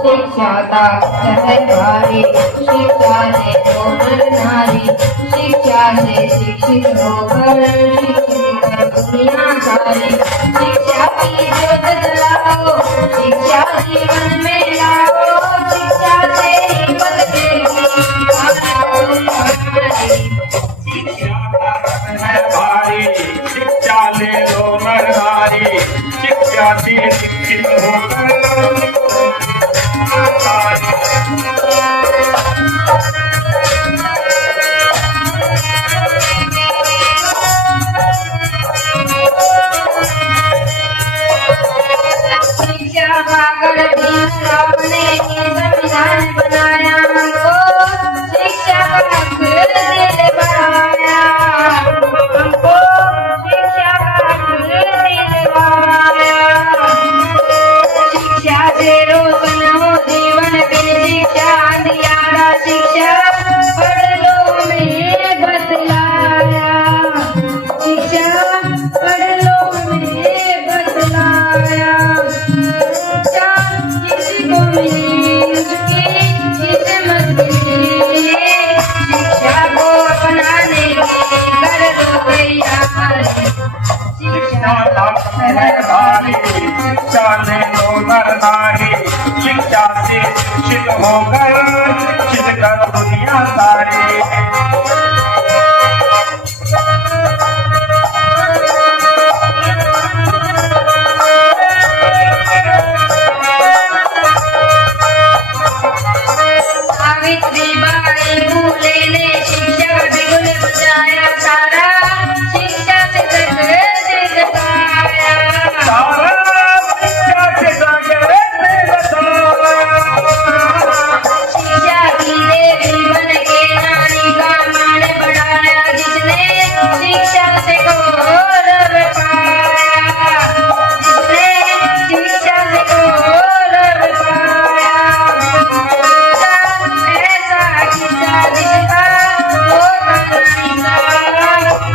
शिक्षा का है भारी, शिक्षा से तो नर नारी, शिक्षा से शिक्षित होकर शिक्षित कर दुनिया सारी। शिक्षा की ज्योत जलाओ, शिक्षा जीवन में लाओ, शिक्षा से ही बदलेगी शिक्षा का है भारी, शिक्षा ले लो नर नारी, शिक्षा से शिक्षित होकर शिक्षा पाकर भीमराव ने संविधान बनाया हमको, शिक्षा का हक दिल बढ़ाया हमको, शिक्षा का हक दिल बढ़ाया। शिक्षा से रोशन हो जीवन बिन शिक्षा अंधियारा, शिक्षा पढ़ लो में बतलाया, शिक्षा पढ़ लो में बतलाया। शिक्षा किसी को मिली उसकी किस्मत मिली, शिक्षा को अपनाने की कर लो तैयारी। शिक्षा है भारी, शिक्षा ले लो नर नारी, शिक्षा से शिक्षित होकर शिक्षित कर दुनिया सारी। सावित्रीबाई फूले ने शिक्षा का बिगुल बजाया सारा, शिक्षा से जगत जगाया सारा, शिक्षा से जगत बचाया। शिक्षा की देवी बन के नारी का मान बढ़ाया, जिसने शिक्षा से गौरव पाया, जिसने शिक्षा से गौरव पाया। ऐसा किस्सा जिसका होता नहीं सारा,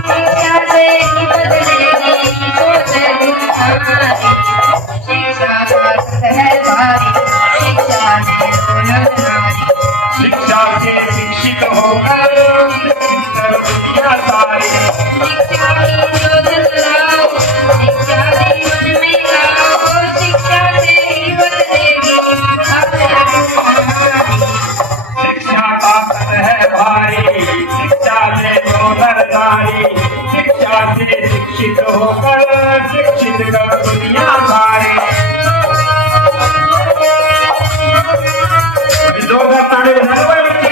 शिक्षा से ही बदलेगी सोच तुम्हारी। शिक्षा का है भारी, शिक्षा ने दोनों नारी, शिक्षा से शिक्षित होकर शिक्षित कर दुनिया सारी। शिक्षा की ज्योत जलाओ, शिक्षा जीवन में लाओ, शिक्षा से ही बदलेगी हमारी। शिक्षा का है भारी, शिक्षा ले लो नर नारी, शिक्षा से शिक्षित होकर शिक्षित कर दुनिया सारी। जोरदार ताली बजाओ बच्चे।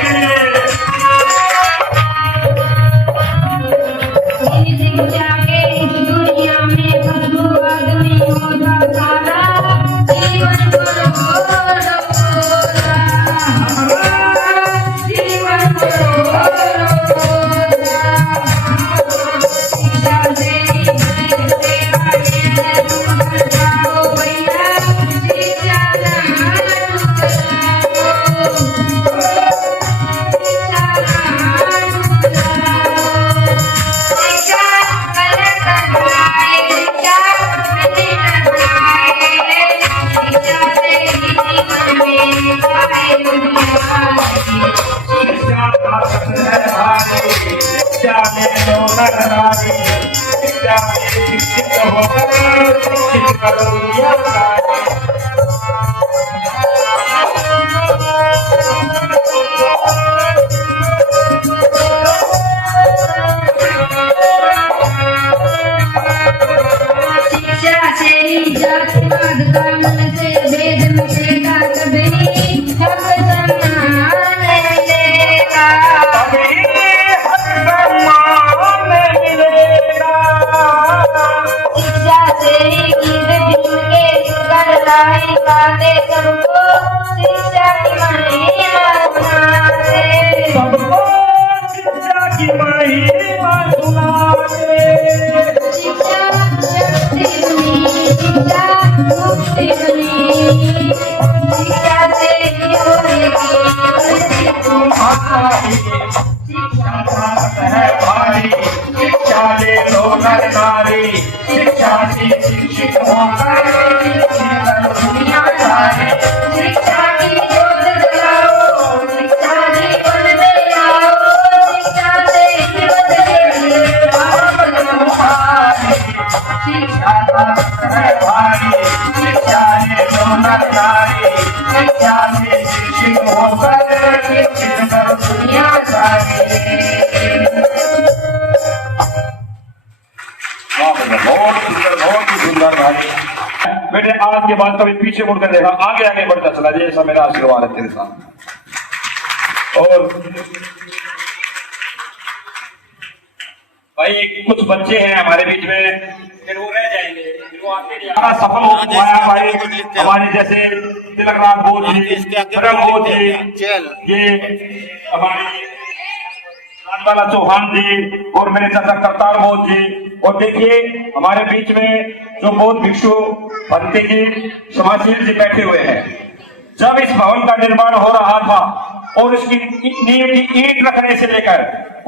शिक्षा के इस दुनिया में बदलू आदमी होता सारा, जीवन को रोला, जीवन को रोला। शिक्षा से ही बदलेगा ये तुम जाओ भैया, नर नारी शिक्षा से शिक्षित होकर शिक्षित कर दुनिया सारी। बहुत ही सुंदर भाई बेटे। आज के बाद कभी पीछे मुड़कर देखा, आगे आगे बढ़ता चला जाए, ऐसा मेरा आशीर्वाद है तेरे साथ। और भाई कुछ बच्चे हैं हमारे बीच में, फिर वो रह जाएंगे, फिर वो आते नहीं। सफल हो पाया भाई हमारे जैसे तिलकराज बोध जी, ब्रह्म बोध जी, ये हमारे रामलाल चौहान जी और मेरे चाचा करतार बोध जी। और देखिए हमारे बीच में जो बौद्ध भिक्षु भंते जी समाशील जी बैठे हुए हैं। जब इस भवन का निर्माण हो रहा था और इसकी नींव की ईंट रखने से लेकर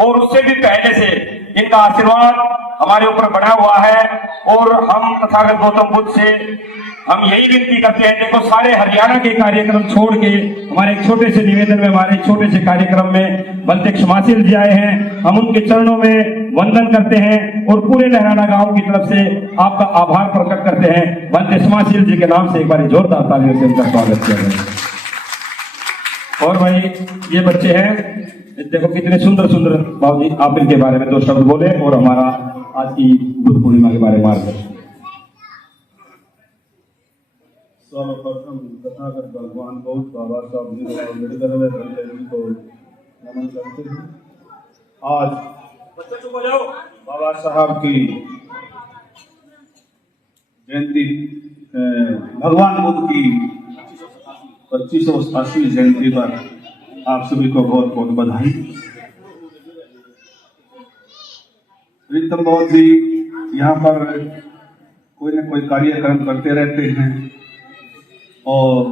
और उससे भी पहले से इनका आशीर्वाद हमारे ऊपर बना हुआ है। और हम तथागत गौतम बुद्ध से हम यही विनती करते हैं, देखो सारे हरियाणा के कार्यक्रम छोड़ के हमारे एक छोटे से निवेदन में, हमारे छोटे से कार्यक्रम में बंते क्षमाशील जी आए हैं। हम उनके चरणों में वंदन करते हैं और पूरे लहराना गांव की तरफ से आपका आभार प्रकट करते हैं। बंते क्षमाशील जी के नाम से एक बार जोरदार तालियों से उनका स्वागत किया जाए। और भाई ये बच्चे हैं, देखो कितने सुंदर सुंदर। बाबूजी आप इनके बारे में दो शब्द बोले और हमारा आज की बुद्ध पूर्णिमा के बारे में मार्गदर्शन। सर्वप्रथम तथागत भगवान गौतम बाबा साहब जी को नमन करते हैं। आज बाबा साहब की जयंती, भगवान बुद्ध की 2580वीं जयंती पर आप सभी को बहुत बहुत बधाई। प्रीतम बौद्ध जी यहाँ पर कोई न कोई कार्यक्रम करते रहते हैं और